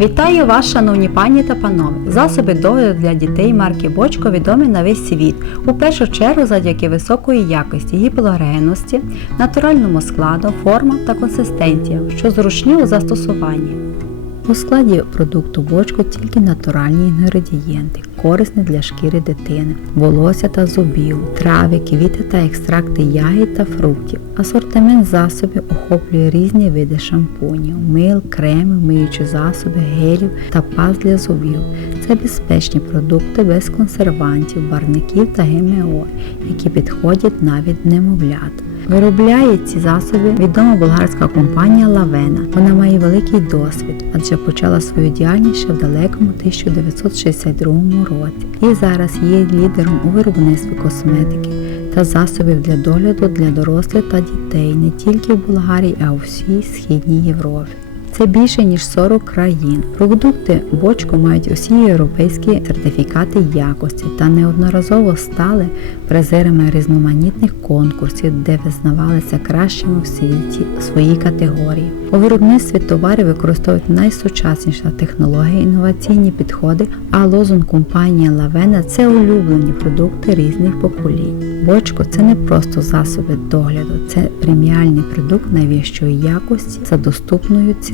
Вітаю вас, шановні пані та панове! Засоби догляду для дітей марки Бочко відомі на весь світ. У першу чергу завдяки високої якості, гіпоалергенності, натуральному складу, формам та консистенціям, що зручні у застосуванні. У складі продукту бочку тільки натуральні інгредієнти, корисні для шкіри дитини, волосся та зубів, трави, квіти та екстракти ягід та фруктів. Асортимент засобів охоплює різні види шампунів, мил, кремів, миючі засоби, гелів та паст для зубів. Це безпечні продукти без консервантів, барників та ГМО, які підходять навіть немовлят. Виробляє ці засоби відома болгарська компанія Лавена. Вона має великий досвід, адже почала свою діяльність ще в далекому 1962 році і зараз є лідером у виробництві косметики та засобів для догляду для дорослих та дітей не тільки в Болгарії, а у всій східній Європі. Це більше ніж 40 країн. Продукти бочку мають усі європейські сертифікати якості та неодноразово стали призерами різноманітних конкурсів, де визнавалися кращими в світі своїй категорії. У виробництві товарів використовують найсучасніші технології, інноваційні підходи, а лозунг компанії Лавена це улюблені продукти різних поколінь. Бочко це не просто засоби догляду, це преміальний продукт найвищої якості за доступною